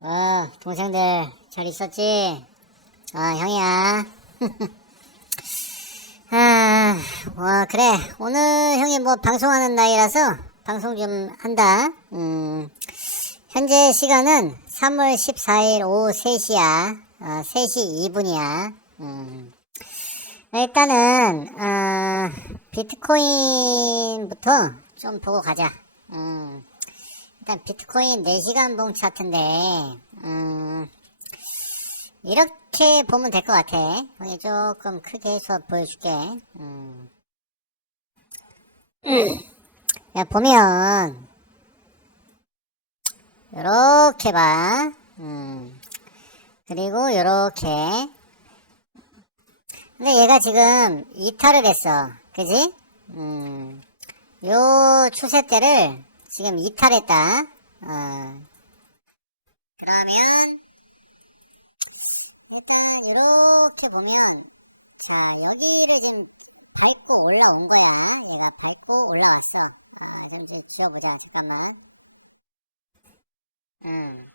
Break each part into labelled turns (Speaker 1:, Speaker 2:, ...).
Speaker 1: 어, 동생들 잘 있었지? 아, 형이야. 아, 와, 그래. 오늘 형이 뭐 방송하는 날이라서 방송 좀 한다. 음, 현재 시간은 3월 14일 오후 3시야. 어, 3시 2분이야. 음. 일단은, 어, 비트코인부터 좀 보고 가자. 음. 일단 비트코인 4시간 봉 차트인데 음, 이렇게 보면 될 것 같아. 형이 조금 크게 해서 보여줄게. 음. 야, 보면 요렇게 봐. 음. 그리고 요렇게 근데 얘가 지금 이탈을 했어. 그지? 음. 요 추세대를 지금 이탈했다. 어. 그러면 일단 이렇게 보면 자 여기를 지금 밟고 올라온 거야. 얘가 밟고 올라왔어. 아, 그럼 이제 줄여보자. 잠깐만. 음.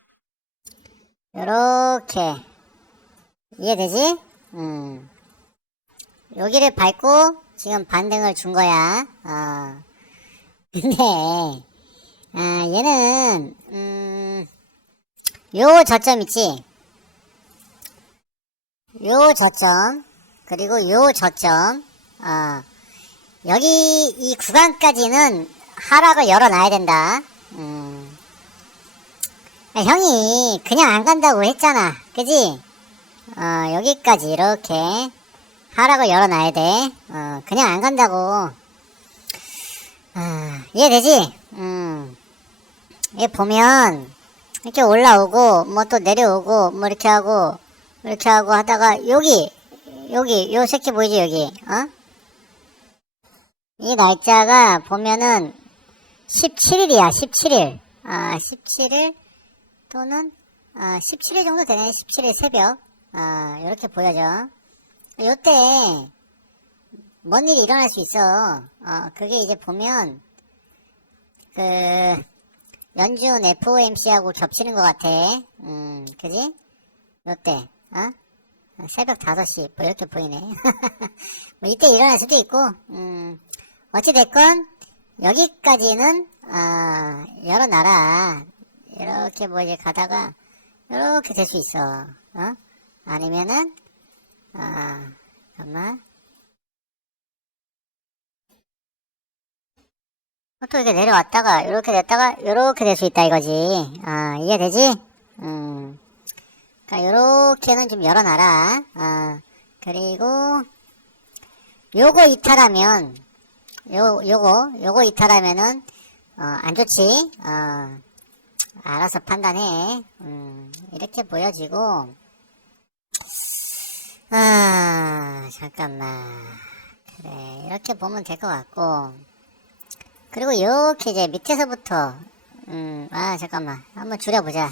Speaker 1: 요렇게 이해되지? 음. 여기를 밟고 지금 반등을 준 거야. 어. 근데 아, 얘는 음, 요 저점 있지? 요 저점 그리고 요 저점 어, 여기 이 구간까지는 하락을 열어놔야 된다. 음. 야, 형이 그냥 안 간다고 했잖아, 그지? 어, 여기까지 이렇게 하락을 열어놔야 돼. 어, 그냥 안 간다고. 아, 이해되지? 음. 얘 보면, 이렇게 올라오고, 뭐 또 내려오고, 뭐 이렇게 하고, 이렇게 하고 하다가, 여기, 여기, 요 새끼 보이지, 여기, 어? 이 날짜가 보면은, 17일이야, 17일. 아, 17일 또는, 아, 17일 정도 되네, 17일 새벽. 아, 이렇게 보여져. 요때, 뭔 일이 일어날 수 있어. 어, 그게 이제 보면, 그, 연준 FOMC하고 겹치는 것 같아. 음, 그지? 요때, 어? 새벽 5시, 뭐 이렇게 보이네. 뭐 이때 일어날 수도 있고, 음, 어찌됐건, 여기까지는, 아, 여러 나라, 이렇게 뭐 이제 가다가, 이렇게 될 수 있어. 어? 아니면은, 아, 잠깐만. 또 이렇게 내려왔다가 이렇게 됐다가 이렇게 될 수 있다 이거지. 아 이해되지? 음. 그러니까 요렇게는 좀 열어놔라. 아 그리고 요거 이탈하면 요 요거 요거 이탈하면은 어, 안 좋지. 어, 알아서 판단해. 음, 이렇게 보여지고 아 잠깐만 그래 이렇게 보면 될 것 같고. 그리고 이렇게 이제 밑에서부터 음, 아 잠깐만. 한번 줄여보자.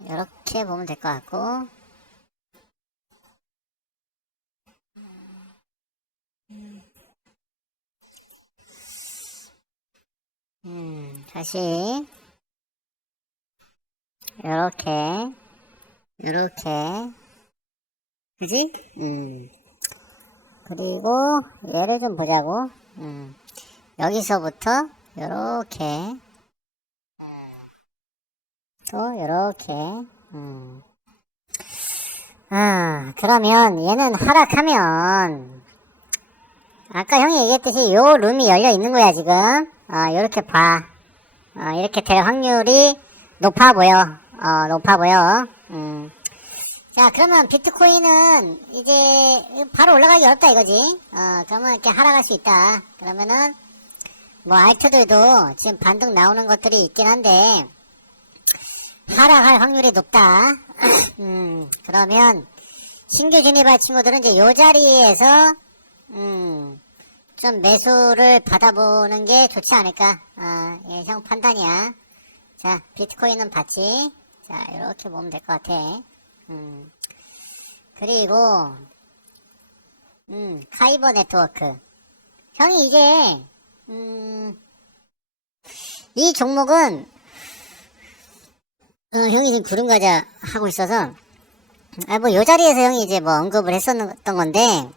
Speaker 1: 이렇게 보면 될 것 같고. 음, 다시. 이렇게. 이렇게. 그지? 음. 그리고 얘를 좀 보자고. 음. 여기서부터 요렇게. 또 요렇게. 음. 아 그러면 얘는 하락하면 아까 형이 얘기했듯이 요 룸이 열려 있는 거야 지금. 어, 요렇게 봐. 어, 이렇게 될 확률이 높아 보여. 어, 높아 보여. 음. 자 그러면 비트코인은 이제 바로 올라가기 어렵다 이거지. 어, 그러면 이렇게 하락할 수 있다. 그러면은 뭐 알트들도 지금 반등 나오는 것들이 있긴 한데 하락할 확률이 높다. 음, 그러면 신규 진입할 친구들은 이제 요 자리에서 음, 좀 매수를 받아보는 게 좋지 않을까. 아, 예, 형 판단이야. 자, 비트코인은 봤지. 자, 이렇게 보면 될 것 같아. 음, 그리고 음, 카이버 네트워크. 형이 이제 음, 이 종목은 어, 형이 지금 구름 과자 하고 있어서, 아, 뭐, 요 자리에서 형이 이제 뭐 언급을 했었던 건데,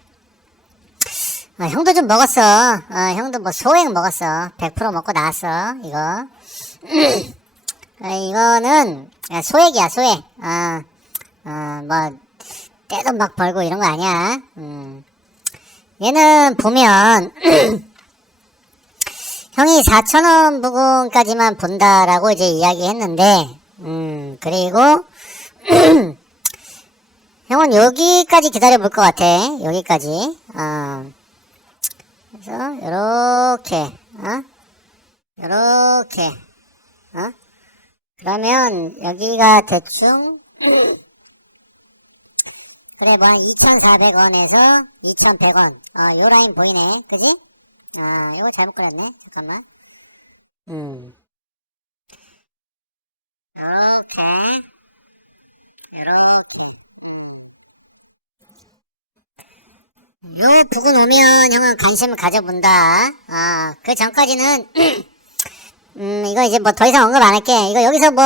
Speaker 1: 아, 형도 좀 먹었어. 아, 형도 뭐 소액 먹었어. 100% 먹고 나왔어, 이거. 아, 이거는, 야, 소액이야, 소액. 아, 아, 뭐, 떼돈 막 벌고 이런 거 아니야. 음. 얘는 보면, 형이 4천원 부근까지만 본다라고 이제 이야기했는데, 음, 그리고, 형은 여기까지 기다려 볼 것 같아. 여기까지. 어. 그래서, 요렇게, 어? 요렇게, 어? 그러면, 여기가 대충, 그래, 뭐, 한 2,400원에서 2,100원. 어, 요 라인 보이네. 그지? 아, 이거 잘못 그렸네. 잠깐만. 음. 이렇게. 이렇게. 음. 요 부근 오면 형은 관심을 가져본다. 아, 그 전까지는, 음, 이거 이제 뭐 더 이상 언급 안 할게. 이거 여기서 뭐,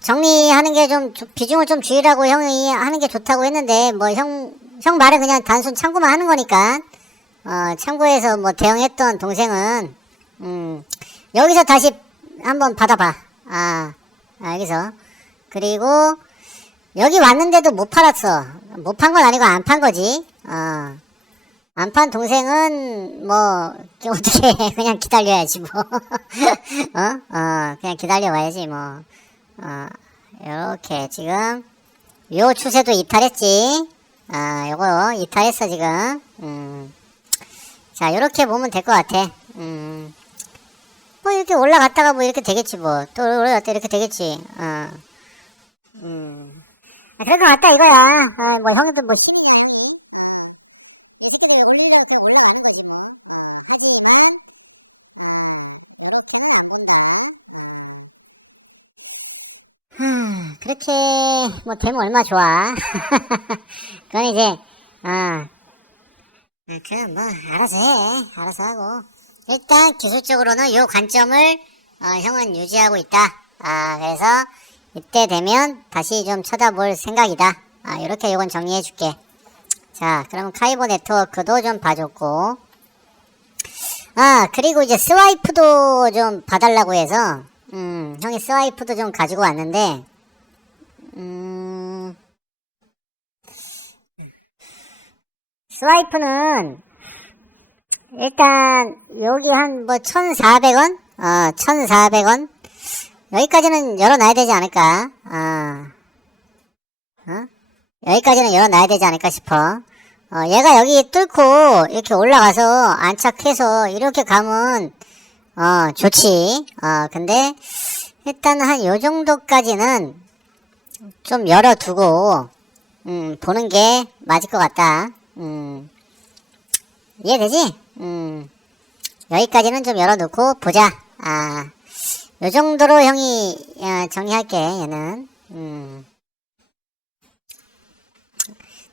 Speaker 1: 정리하는 게 좀 비중을 좀 줄이라고 형이 하는 게 좋다고 했는데 뭐 형 형 말은 그냥 단순 참고만 하는 거니까 어 참고해서 뭐 대응했던 동생은 음 여기서 다시 한번 받아봐 아, 아 여기서 그리고 여기 왔는데도 못 팔았어 못 판 건 아니고 안 판 거지 어 안 판 동생은 뭐 어떻게 해. 그냥 기다려야지 뭐 어? 어 그냥 기다려 봐야지 뭐 어, 요렇게 지금 요 추세도 이탈했지. 아, 요거 이탈했어 지금. 음. 자, 요렇게 보면 될 것 같아. 음. 뭐 이렇게 올라갔다가 뭐 이렇게 되겠지 뭐. 또 올라갔다 이렇게 되겠지. 어. 음. 아, 그럴 것 같다 이거야. 아, 뭐 형도 뭐 형이. 어. 이렇게 뭐 이렇게 올라가는 거지 뭐. 어. 하지만 어, 이렇게는 안 본다. 음, 그렇게 뭐 되면 얼마 좋아. 그건 이제 아, 그럼 뭐 알아서 해, 알아서 하고 일단 기술적으로는 요 관점을 어, 형은 유지하고 있다. 아, 그래서 이때 되면 다시 좀 쳐다볼 생각이다. 아, 이렇게 요건 정리해 줄게. 자, 그럼 카이보 네트워크도 좀 봐줬고. 아, 그리고 이제 스와이프도 좀 봐달라고 해서 음, 형이 스와이프도 좀 가지고 왔는데, 음, 스와이프는, 일단, 여기 한, 뭐, 1,400원? 어, 1,400원? 여기까지는 열어놔야 되지 않을까? 어, 어? 여기까지는 열어놔야 되지 않을까 싶어. 어, 얘가 여기 뚫고, 이렇게 올라가서, 안착해서, 이렇게 가면, 어, 좋지. 어, 근데, 일단 한 요 정도까지는 좀 열어두고, 음, 보는 게 맞을 것 같다. 음, 이해되지? 음, 여기까지는 좀 열어놓고 보자. 아, 요 정도로 형이, 어, 정리할게, 얘는. 음.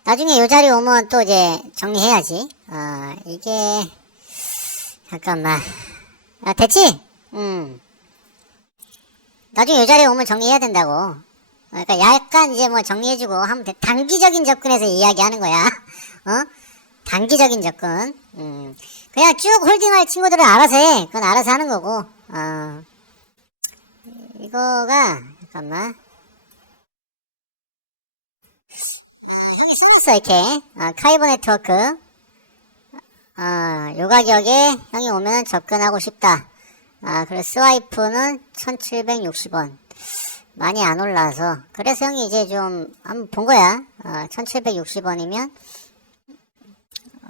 Speaker 1: 나중에 요 자리 오면 또 이제 정리해야지. 어, 이게, 잠깐만. 아, 됐지? 음. 나중에 이 자리에 오면 정리해야 된다고. 그러니까 약간 이제 뭐 정리해주고 하면 돼. 단기적인 접근에서 이야기하는 거야. 어? 단기적인 접근. 음. 그냥 쭉 홀딩할 친구들은 알아서 해. 그건 알아서 하는 거고. 어. 이거가, 잠깐만. 어, 형이 써놨어, 이렇게. 어, 카이버 네트워크. 아, 요 가격에 형이 오면 접근하고 싶다. 아, 그래서 스와이프는 1760원. 많이 안 올라서. 그래서 형이 이제 좀, 한번 본 거야. 아, 1760원이면,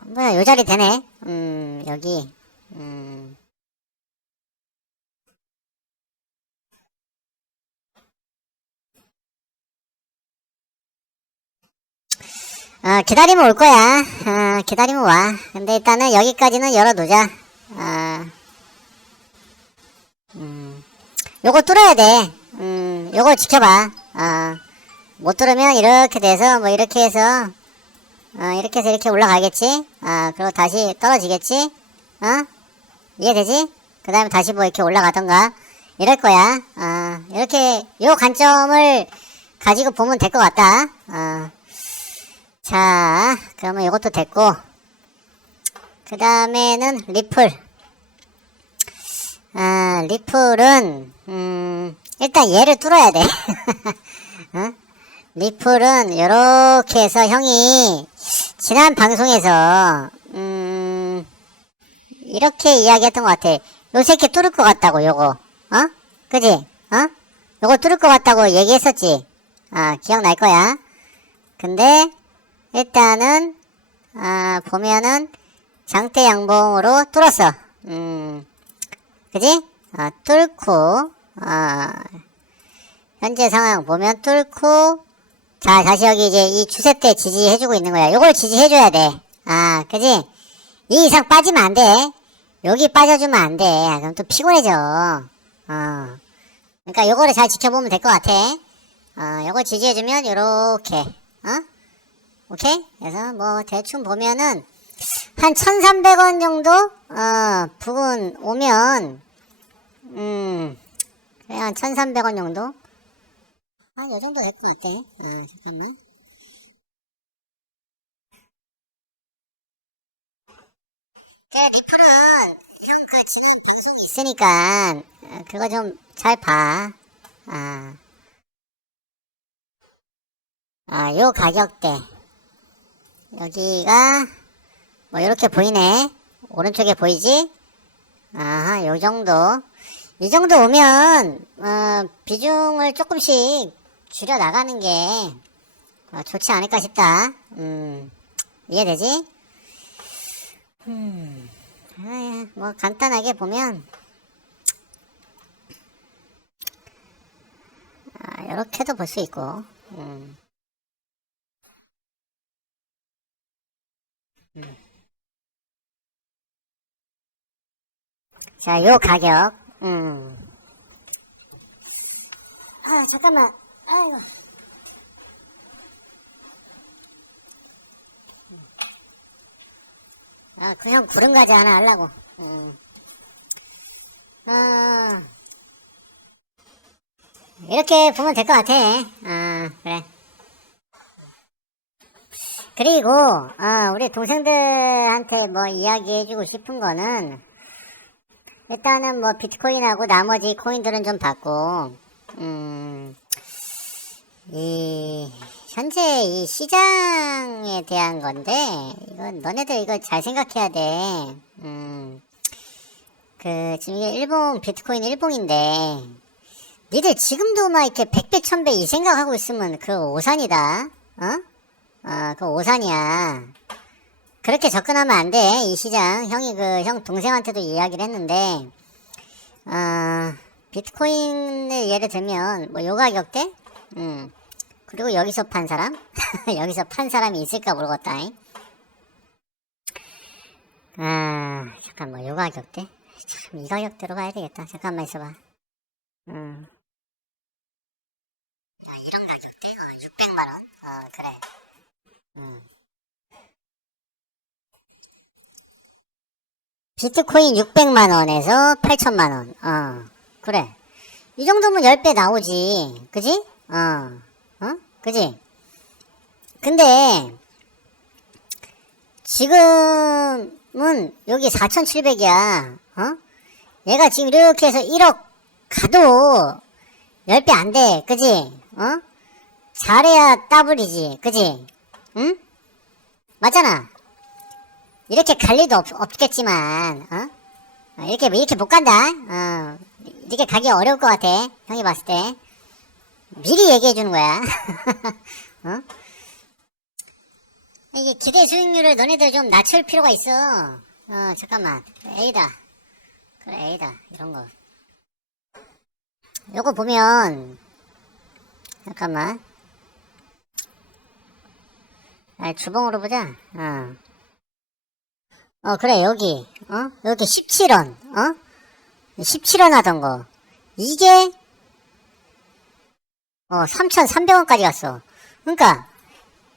Speaker 1: 뭐야, 요 자리 되네. 음, 여기. 음. 어, 기다리면 올 거야. 어, 기다리면 와. 근데 일단은 여기까지는 열어두자. 어, 음, 요거 뚫어야 돼. 음, 요거 지켜봐. 어, 못 뚫으면 이렇게 돼서, 뭐, 이렇게 해서, 어, 이렇게 해서 이렇게 올라가겠지? 어, 그리고 다시 떨어지겠지? 어? 이해되지? 그 다음에 다시 뭐 이렇게 올라가던가. 이럴 거야. 어, 이렇게 요 관점을 가지고 보면 될 것 같다. 어. 자, 그러면 이것도 됐고 그 다음에는 리플. 아, 리플은 음, 일단 얘를 뚫어야 돼. 어? 리플은 이렇게 해서 형이 지난 방송에서 음, 이렇게 이야기했던 것 같아. 요 새끼 뚫을 것 같다고 요거. 어? 그지? 어? 요거 뚫을 것 같다고 얘기했었지. 아 기억날 거야. 근데 일단은 아 보면은 장대 양봉으로 뚫었어. 음, 그지? 아, 뚫고 아 현재 상황 보면 뚫고 자 다시 여기 이제 이 주세 때 지지해주고 있는 거야. 요걸 지지해줘야 돼. 아 그지? 이 이상 빠지면 안 돼. 여기 빠져주면 안 돼. 아, 그럼 또 피곤해져. 어. 그러니까 요거를 잘 지켜보면 될 것 같아. 어, 요걸 지지해주면 요렇게. 어? 오케이? 그래서 뭐 대충 보면은 한 1,300원 정도 어, 부근 오면 음. 한 1,300원 정도? 한 요 정도 될 것 같아. 어, 잠깐만. 그 리플은 형 그 지금 방송 있으니까 어, 그거 좀 잘 봐. 아, 아, 요 가격대 여기가 뭐 이렇게 보이네. 오른쪽에 보이지? 아하, 요 정도. 이 정도 오면 어, 비중을 조금씩 줄여 나가는 게 어, 좋지 않을까 싶다. 음, 이해되지? 음, 아, 뭐 간단하게 보면 아, 이렇게도 볼 수 있고. 음. 음. 자, 요 가격. 음. 아, 잠깐만. 아이고. 아, 그냥 구름 과자 하나 하려고. 음. 아, 이렇게 보면 될 것 같아. 아, 그래. 그리고, 어, 우리 동생들한테 뭐 이야기해주고 싶은 거는, 일단은 뭐 비트코인하고 나머지 코인들은 좀 받고, 음, 이, 현재 이 시장에 대한 건데, 이건 너네들 이거 잘 생각해야 돼. 음, 그, 지금 이게 일본, 비트코인 일봉인데, 니들 지금도 막 이렇게 백배, 천배 이 생각하고 있으면 그거 오산이다. 어? 어, 그 오산이야. 그렇게 접근하면 안 돼, 이 시장. 형이 그, 형 동생한테도 이야기를 했는데, 어, 비트코인을 예를 들면, 뭐, 요 가격대? 음. 그리고 여기서 판 사람? 여기서 판 사람이 있을까 모르겠다. 잉? 아, 잠깐 뭐, 요 가격대? 참, 이 가격대로 가야 되겠다. 잠깐만 있어봐. 음. 야, 이런 가격대? 어, 600만원? 어, 그래. 음. 비트코인 600만원에서 8천만원. 어, 그래. 이 정도면 10배 나오지. 그지? 어, 어? 그지? 근데, 지금은 여기 4,700이야. 어? 얘가 지금 이렇게 해서 1억 가도 10배 안 돼. 그지? 어? 잘해야 더블이지. 그지? 응? 맞잖아. 이렇게 갈 리도 없, 없겠지만, 어? 어, 이렇게, 이렇게 못 간다. 어, 이렇게 가기 어려울 것 같아. 형이 봤을 때. 미리 얘기해 주는 거야. 어? 이게 기대 수익률을 너네들 좀 낮출 필요가 있어. 어, 잠깐만. A다. 그래, A다. 이런 거. 요거 보면, 잠깐만. 아, 주봉으로 보자. 어. 어, 그래, 여기. 어? 여기 17원. 어? 17원 하던 거. 이게, 어, 3,300원까지 갔어. 그러니까,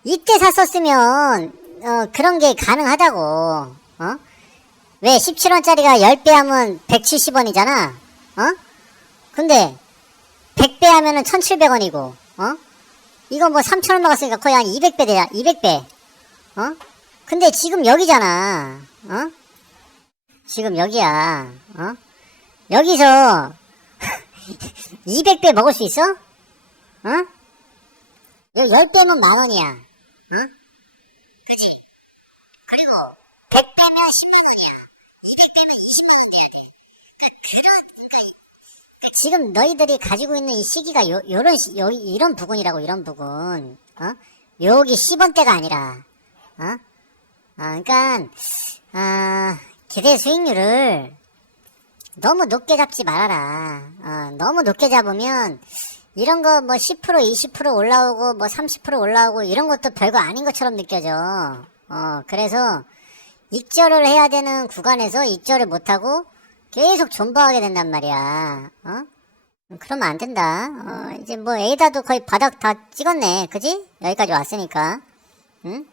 Speaker 1: 이때 샀었으면, 어, 그런 게 가능하다고. 어? 왜 17원짜리가 10배 하면 170원이잖아. 어? 근데 100배 하면은 1,700원이고, 어? 이거 뭐 3,000원 먹었으니까 거의 한 200배 돼야, 200배. 어? 근데 지금 여기잖아. 어? 지금 여기야. 어? 여기서 200배 먹을 수 있어? 어? 여 10배면 만 원이야. 어? 그치? 그리고 100배면 10만 원이야. 200배면 20만 원 돼야 돼. 그러니까 이- 지금 너희들이 가지고 있는 이 시기가 요, 요런, 시, 요, 이런 부분이라고, 이런 부분. 어? 여기 10원대가 아니라, 어? 아, 그러니까, 아, 기대 수익률을 너무 높게 잡지 말아라. 어, 너무 높게 잡으면 이런 거 뭐 10% 20% 올라오고 뭐 30% 올라오고 이런 것도 별거 아닌 것처럼 느껴져. 어, 그래서 익절을 해야 되는 구간에서 익절을 못하고 계속 존버하게 된단 말이야. 어? 그러면 안 된다. 어, 이제 뭐 에이다도 거의 바닥 다 찍었네. 그지? 여기까지 왔으니까. 응?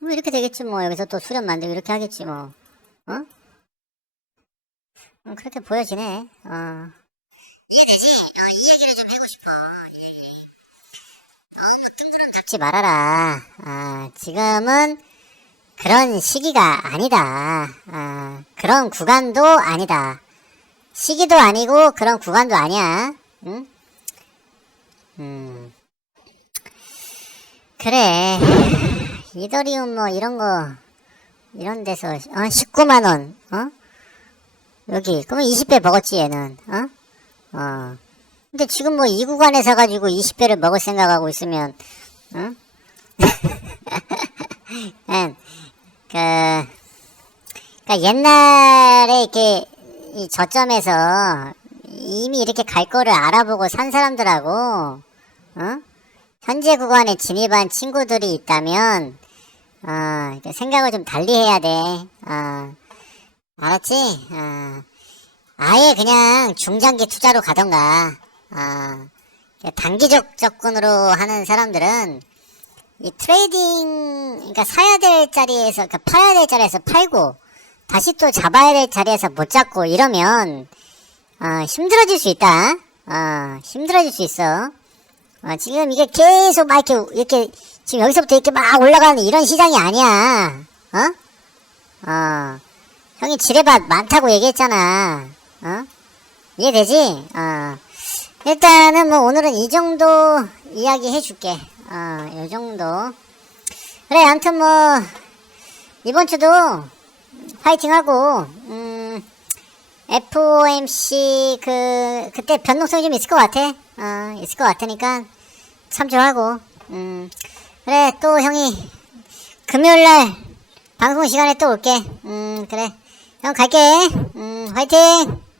Speaker 1: 뭐 이렇게 되겠지 뭐. 여기서 또 수렴 만들고 이렇게 하겠지 뭐. 어? 음, 그렇게 보여지네. 어. 이해되지? 어, 이 얘기를 좀 하고 싶어. 너무 뜬구름 잡지 말아라. 아, 지금은 그런 시기가 아니다. 아, 그런 구간도 아니다. 시기도 아니고 그런 구간도 아니야. 응? 음. 그래. 이더리움 뭐 이런 거 이런 데서 어, 19만 원. 어? 여기 그러면 20배 먹었지 얘는 어? 어 근데 지금 뭐이 구간에 사가지고 20배를 먹을 생각하고 있으면 응? 응, 그 그러니까 옛날에 이렇게 이 저점에서 이미 이렇게 갈 거를 알아보고 산 사람들하고 어? 현재 구간에 진입한 친구들이 있다면 어, 생각을 좀 달리 해야 돼. 어, 알았지? 어, 아예 그냥 중장기 투자로 가던가, 어, 단기적 접근으로 하는 사람들은 이 트레이딩, 그러니까 사야 될 자리에서, 그러니까 팔아야 될 자리에서 팔고, 다시 또 잡아야 될 자리에서 못 잡고 이러면, 어, 힘들어질 수 있다. 어, 힘들어질 수 있어. 어, 지금 이게 계속 막 이렇게, 이렇게, 지금 여기서부터 이렇게 막 올라가는 이런 시장이 아니야. 어? 어. 형이 지뢰밭 많다고 얘기했잖아. 어? 이해되지? 어. 일단은 뭐 오늘은 이 정도 이야기 해줄게. 어, 이 정도. 그래, 아무튼 뭐, 이번 주도 파이팅 하고, 음, FOMC 그, 그때 변동성이 좀 있을 것 같아. 어, 있을 것 같으니까 참조하고, 음, 그래, 또 형이 금요일 날 방송 시간에 또 올게. 음, 그래. 형 갈게. 음, 화이팅!